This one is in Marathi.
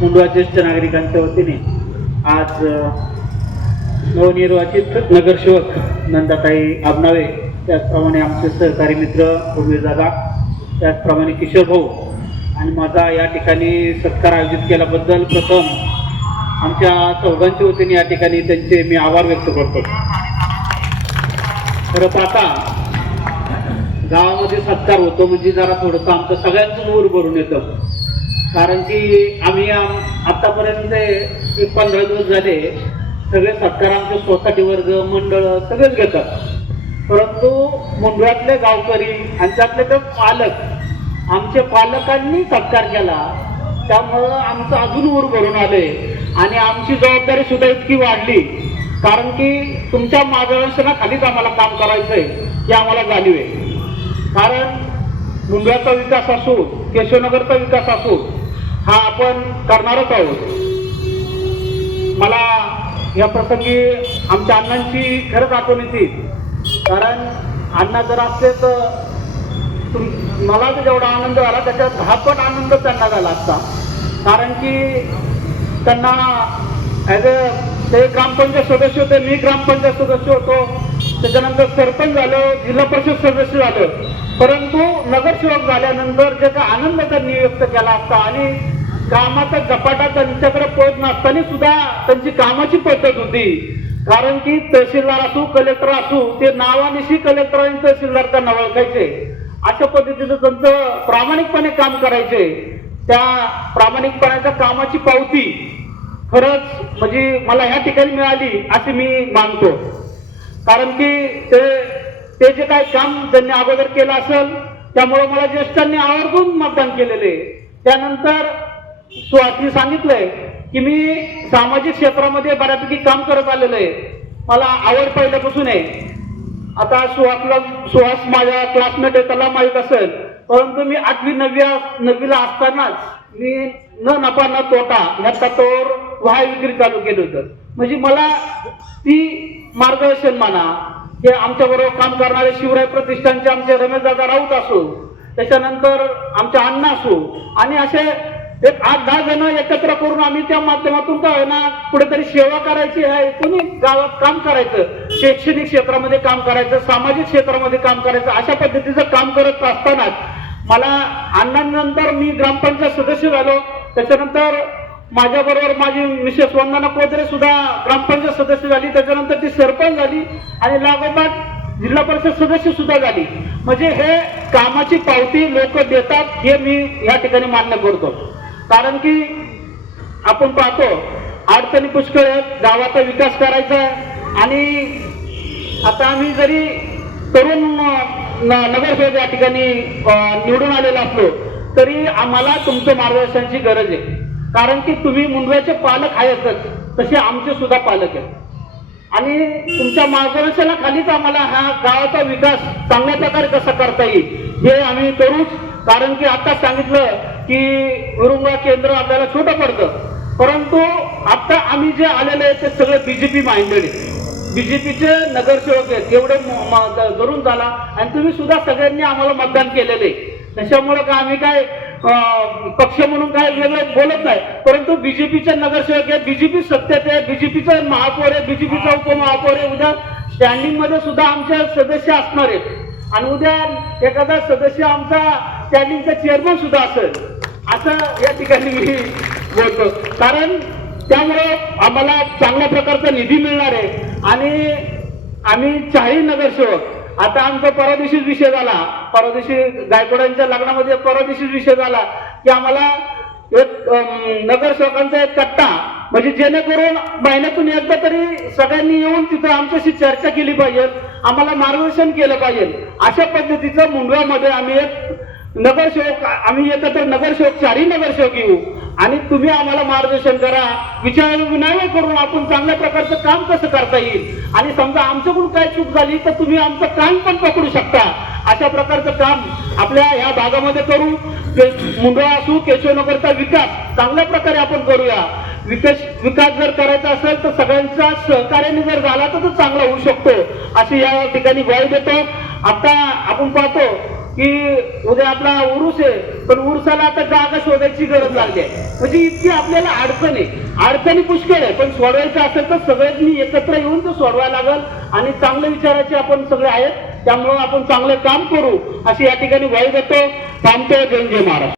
मुंडवा ज्येष्ठ नागरिकांच्या वतीने आज नवनिर्वाचित नगरसेवक नंदाताई आबनावे, त्याचप्रमाणे आमचे सहकारी मित्र उर्मिल दादा, त्याचप्रमाणे किशोर भाऊ आणि माझा या ठिकाणी सत्कार आयोजित केल्याबद्दल प्रथम आमच्या चौघांच्या वतीने या ठिकाणी त्यांचे मी आभार व्यक्त करतो. खरं पाहता गावामध्ये सत्कार होतो म्हणजे जरा थोडंसं आमचं सगळ्यांचं नूर भरून येतं. कारण की आम्ही आतापर्यंत एक 15 दिवस झाले सगळे सत्कार आमचे सोसायटी वर्ग मंडळ सगळेच घेतात, परंतु मुंडव्यातले गावकरी आणि त्यातले ते पालक आमच्या पालकांनी सत्कार केला, त्यामुळं आमचं अजून ऊर भरून आले आणि आमची जबाबदारी सुद्धा इतकी वाढली. कारण की तुमच्या मार्गदर्शनाखालीच आम्हाला काम करायचंय हे आम्हाला जाणीव आहे. कारण मुंडव्याचा विकास असो, केशवनगरचा विकास असो, हा आपण करणारच आहोत. मला या प्रसंगी आमच्या अण्णांची खरंच आठवण येते. कारण अण्णा जर असते तर मला तर जेवढा आनंद झाला त्याच्यात 10 पट आनंद त्यांना झाला असता. कारण की त्यांना ते ग्रामपंचायत सदस्य होते, मी ग्रामपंचायत सदस्य होतो, त्याच्यानंतर सरपंच झालं, जिल्हा परिषद सदस्य झालं, परंतु नगरसेवक झाल्यानंतर जे काही आनंद त्यांनी व्यक्त केला असता आणि कामाचा झपाटा त्यांच्याकडे पळत नसताना सुद्धा त्यांची कामाची पद्धत होती. कारण की तहसीलदार असू कलेक्टर असू ते नावानिशी कलेक्टर आणि तहसीलदार त्यांना ओळखायचे, अशा पद्धतीचं त्यांचं प्रामाणिकपणे काम करायचे. त्या प्रामाणिकपणाच्या कामाची पावती खरंच म्हणजे मला ह्या ठिकाणी मिळाली असे मी मानतो. कारण की ते जे काही काम त्यांनी अगोदर केलं असेल त्यामुळे मला ज्येष्ठांनी आवर्जून मतदान केलेले. त्यानंतर सुहासनी सांगितलंय की मी सामाजिक क्षेत्रामध्ये बऱ्यापैकी काम करत आलेलो आहे, मला आवड पहिल्यापासून आहे. आता सुहास माझ्या क्लासमेट आहे, त्याला माहीत असेल, परंतु मी 8वी 9वीला असतानाच मी न नफा न तोटा ह्या तत्वावर वाहन विक्री चालू केलं होतं. म्हणजे मला ती मार्गदर्शन म्हणा, हे आमच्या बरोबर काम करणारे शिवराय प्रतिष्ठानचे आमचे रमेश दादा राऊत असो, त्याच्यानंतर आमचे अण्णा असो, आणि असे एक 8-10 जण एकत्र करून आम्ही त्या माध्यमातून काय ना कुठेतरी सेवा करायची आहे, कोणी गावात काम करायचं, शैक्षणिक क्षेत्रामध्ये काम करायचं, सामाजिक क्षेत्रामध्ये काम करायचं, अशा पद्धतीचं काम करत असतानाच मला अण्णांनंतर मी ग्रामपंचायत सदस्य झालो. त्याच्यानंतर माझ्या बरोबर माझी मिसेस वंदना कोदरे सुद्धा ग्रामपंचायत सदस्य झाली, त्याच्यानंतर ती सरपंच झाली आणि लागोपाठ जिल्हा परिषद सदस्य सुद्धा झाली. म्हणजे हे कामाची पावती लोक देतात हे मी या ठिकाणी मान्य करतो. कारण की आपण पाहतो अडचणी पुष्कळ आहेत, गावाचा विकास करायचा आहे आणि आता आम्ही जरी तरुण नगरसेवक या ठिकाणी निवडून आलेला असलो तरी आम्हाला तुमचं मार्गदर्शनाची गरज आहे. कारण की तुम्ही मुंडव्याचे पालक आहेतच, तसे आमचे सुद्धा पालक आहेत आणि तुमच्या मार्गदर्शनाखालीच आम्हाला हा गावाचा विकास चांगल्या प्रकारे कसा करता येईल हे आम्ही करूच. कारण की आता सांगितलं की विरुंगा केंद्र आपल्याला छोटं पडतं, परंतु आता आम्ही जे आलेले आहेत ते सगळे बीजेपी माइंडेड आहेत, बीजेपीचे नगरसेवक आहेत, एवढं धरून झाला. आणि तुम्ही सुद्धा सगळ्यांनी आम्हाला मतदान केलेले, त्याच्यामुळे का आम्ही काय पक्ष म्हणून काय वेगळं बोलत नाही, परंतु बीजेपीचे नगरसेवक आहेत, बीजेपी सत्तेत आहे, बीजेपीचा महापौर आहे, बीजेपीचा उपमहापौर आहे, उद्या स्टँडिंग मध्ये सुद्धा आमचे सदस्य असणार आहेत आणि उद्या एखादा सदस्य आमचा स्टँडिंगचा चेअरमन सुद्धा असेल असं या ठिकाणी मी बोलतो. कारण त्यामुळे आम्हाला चांगल्या प्रकारचा निधी मिळणार आहे आणि आम्ही 40 नगरसेवक, आता आमचा परवादिवशीच विषय झाला, परवादिवशी गायकवाडांच्या लग्नामध्ये परवादिवशीच विषय झाला की आम्हाला एक नगरसेवकांचा एक कट्टा, म्हणजे जेणेकरून महिन्यातून एकदा तरी सगळ्यांनी येऊन तिथं आमच्याशी चर्चा केली पाहिजे, आम्हाला मार्गदर्शन केलं पाहिजे. अशा पद्धतीचं मुंडव्यामध्ये आम्ही एक नगरसेवक, आम्ही एकत्र नगरसेवक 40 नगरसेवक येऊ आणि तुम्ही आम्हाला मार्गदर्शन करा, विचार विनिमय करून आपण चांगल्या प्रकारचं काम कसं करता येईल आणि समजा आमच्याकडून काय चूक झाली तर तुम्ही आमचं कान पण पकडू शकता. अशा प्रकारचं काम आपल्या ह्या भागामध्ये करू. मुंडवा असू केशवनगरचा विकास चांगल्या प्रकारे आपण करूया. विकास जर करायचा असेल तर सगळ्यांचा सहकार्याने जर झाला तर तो चांगला होऊ शकतो अशी या ठिकाणी ग्वाही देतो. आता आपण पाहतो की उद्या आपला उरूस आहे, पण उरसाला आता जागा शोधायची गरज लागली आहे. म्हणजे इतकी आपल्याला अडचणी पुष्कळ आहे, पण सोडवायचं असेल तर सगळ्यांनी एकत्र येऊन तो सोडवायला लागल. आणि चांगल्या विचाराचे आपण सगळे आहेत, त्यामुळं आपण चांगलं काम करू अशी या ठिकाणी ग्वाही देतो. थांबतो. जय जय महाराज.